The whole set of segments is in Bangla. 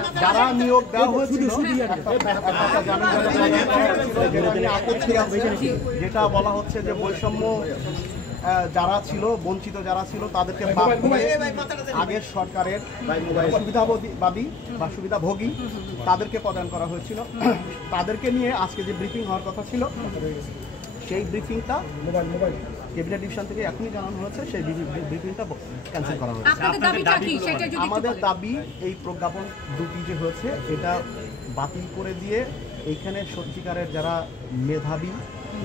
যারা নিয়োগ দেওয়া হয়েছিল যেটা বলা হচ্ছে যে বৈষম্য যারা ছিল, বঞ্চিত যারা ছিল তাদেরকে আগের সরকারের সুবিধাবাদী বা সুবিধাভোগী তাদেরকে প্রদান করা হয়েছিল। তাদেরকে নিয়ে আজকে যে ব্রিফিং হওয়ার কথা ছিল, সেই ব্রিফিংটা ক্যাবিনেট ডিভিশন থেকে এখনই জানানো হয়েছে, সেই ব্রিফিংটা ক্যান্সেল করা হয়েছে। আমাদের দাবি এই প্রজ্ঞাপন দুটি যে হয়েছে এটা বাতিল করে দিয়ে এইখানে সত্যিকারের যারা মেধাবী,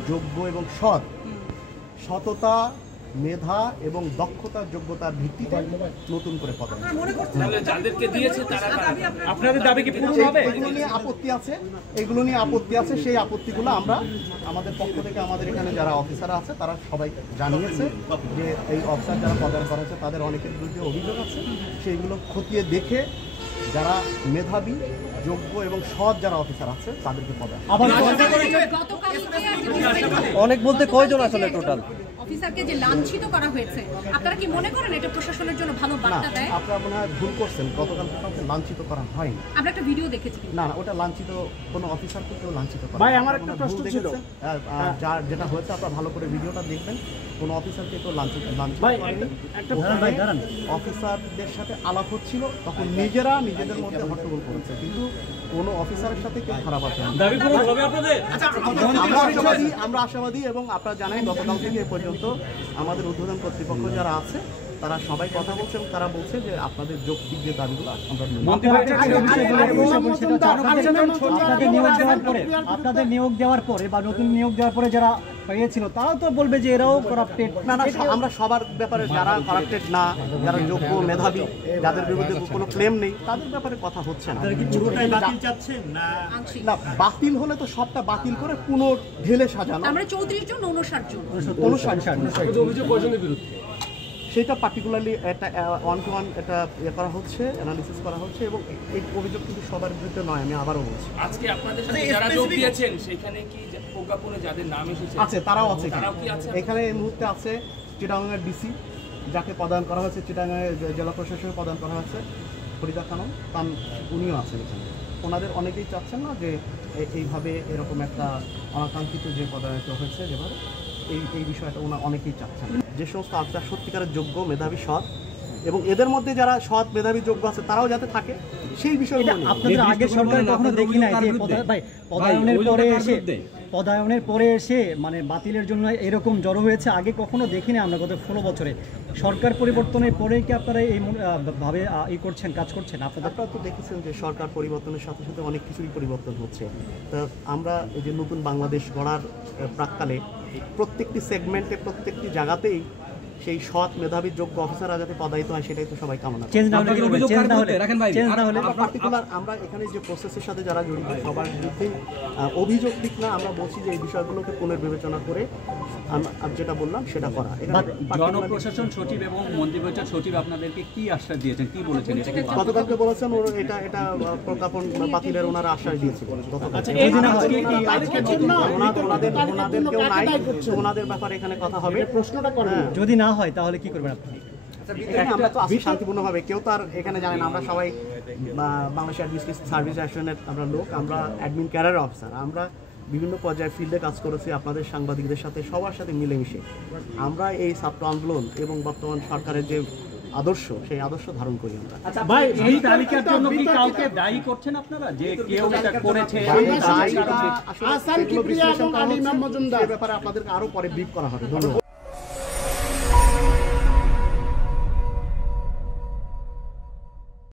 যোগ্য এবং সততা, মেধা এবং দক্ষতার যোগ্যতার ভিত্তিতে নতুন করে পদোন্নতি। আপনাদের দাবি কি পূরণ হবে? এগুলো নিয়ে আপত্তি আছে, সেই আপত্তিগুলো আমরা আমাদের পক্ষ থেকে আমাদের এখানে যারা অফিসার আছে তারা সবাই জানিয়েছে যে এই অফিসার যারা প্রদান করা হয়েছে তাদের অনেকের বিরুদ্ধে অভিযোগ আছে, সেইগুলো খতিয়ে দেখে যারা মেধাবী, যোগ্য এবং সৎ যারা অফিসার আছে তাদেরকে প্রদান। অনেক বলতে কয়জন আসলে টোটাল অফিসারকে যে লাঞ্ছিত করা হয়েছে, আপনারা কি মনে করেন এটা প্রশাসনের জন্য ভালো বার্তা দেয়? আপনারা মনে হয় ভুল করছেন, গতকাল কাউকে লাঞ্ছিত করা হয়নি। আমরা একটা ভিডিও দেখেছি। না, ওটা লাঞ্ছিত কোনো অফিসারকে কেউ লাঞ্ছিত করা। ভাই আমার একটা প্রশ্ন ছিল, যেটা হয়েছে আপনারা ভালো করে ভিডিওটা দেখবেন, কোনো অফিসারকে কেউ লাঞ্ছিত অফিসারদের সাথে আলাপ হচ্ছিল, তখন নিজেদের মধ্যে হট্টগোল করেছে, কিন্তু কোনো অফিসারের সাথে কেউ খারাপ আছে। আমরা আশাবাদী এবং আপনারা জানেন গতকাল থেকে এ পর্যন্ত আমাদের ঊর্ধ্বতন কর্তৃপক্ষ যারা আছে তারা সবাই কথা বলছে এবং তারা বলছে যে আপনাদের যৌক্তিক যে দাবিগুলো আপনাদের নিয়োগ দেওয়ার পরে বা নতুন নিয়োগ দেওয়ার পরে যারা পেয়েছিল তারাও তো বলবে যে এরাও করাপ্টেড। না, আমরা সবার ব্যাপারে যারা করাপ্টেড না, যারা যোগ্য মেধাবী, যাদের বিরুদ্ধে কোনো ক্লেম নেই, তাদের ব্যাপারে কথা হচ্ছে না। না, বাতিল হলে তো সবটা বাতিল করে পুনঃ ঢেলে সাজানো। আমরা 34 জন 59 জন অভিযোগ কয়জনের বিরুদ্ধে সেটা পার্টিকুলারলি একটা 1-to-1 এটা করা হচ্ছে, অ্যানালিসিস করা হচ্ছে এবং এই অভিযোগ কিন্তু সবার বিরুদ্ধে নয়। আমি আবারও বলছি, আজকে আপনাদের সাথে যারা যোগ দিয়েছেন সেখানে কি প্রজ্ঞাপনে যাদের নাম এসেছে আছে তারাও আছে। এখানে এই মুহূর্তে আছে চিটাগাংয়ের ডিসি যাকে প্রদান করা হয়েছে, চিটাগাংয়ের জেলা প্রশাসনে প্রদান করা হয়েছে ফরিদা খানম, উনিও আছেন এখানে। ওনাদের অনেকেই চাচ্ছেন না যে এইভাবে এরকম একটা অনাকাঙ্ক্ষিত যে পদায়িত হয়েছে যেভাবে এই বিষয়টা ওনারা অনেকেই চাচ্ছেন। যে সমস্ত অফিসার সত্যিকারের যোগ্য, মেধাবী, সৎ এবং এদের মধ্যে যারা সৎ, মেধাবী, যোগ্য আছে তারাও যাতে থাকে সেই বিষয়টা আপনাদের আগের সরকার কখনো দেখি নাই যে পদায়নের পরে এসে মানে বাতিলের জন্য এরকম জড়ো হয়েছে, আগে কখনো দেখি না আমরা গত 16 বছরে। সরকার পরিবর্তনের পরেই কি আপনারা এই ভাবে কাজ করছেন? আপনারা তো দেখেছেন যে সরকার পরিবর্তনের সাথে সাথে অনেক কিছুই পরিবর্তন হচ্ছে। তা আমরা এই যে নতুন বাংলাদেশ গড়ার প্রাক্কালে প্রত্যেকটি সেগমেন্টে, প্রত্যেকটি জায়গাতেই সেই সৎ, মেধাবী, যোগ্য অফিসাররা যাতে পদায়িত হয় সেটাই তো সবাই কামনা করি। পার্টিকুলার আমরা এখানে যে প্রসেসের সাথে যারা জড়িত সবার বিরুদ্ধে অভিযোগ দিক না, আমরা বলছি যে এই বিষয়গুলোকে পুনর্বিবেচনা করে যেটা বললাম সেটা করা। জনপ্রশাসন সচিব এবং মন্ত্রী পরিষদ সচিব আপনাদেরকে কি আশ্বাস দিয়েছেন, কি বলেছেন? গতকালকে বলেছেন এটা প্রজ্ঞাপন বাতিলের ওনারা আশ্বাস দিয়েছেন। ওনাদের ব্যাপারে এখানে কথা হবে। প্রশ্নটা করেন, যদি না হয় তাহলে কি করবেন আপনি? আমরা তো আসি শান্তিপূর্ণভাবে, কেউ তার এখানে জানেন আমরা সবাই বাংলাদেশ অ্যাডমিনিস্ট্রেটিভ সার্ভিস অ্যাসোসিয়েশনের আমরা লোক, আমরা অ্যাডমিন ক্যাডার অফিসার, আমরা বিভিন্ন পর্যায়ে ফিল্ডে কাজ করেছি আপনাদের সাংবাদিকদের সাথে, সবার সাথে মিলেমিশে আমরা এই ছাত্র আন্দোলন এবং বর্তমান সরকারের যে আদর্শ সেই আদর্শ ধারণ করি আমরা। ভাই এই তালিকার জন্য কি কাউকে দায়ী করছেন আপনারা যে কেউ এটা করেছে? ব্যাপারে আপনাদেরকে আরো পরে ব্রিফ করা হবে। ধন্যবাদ।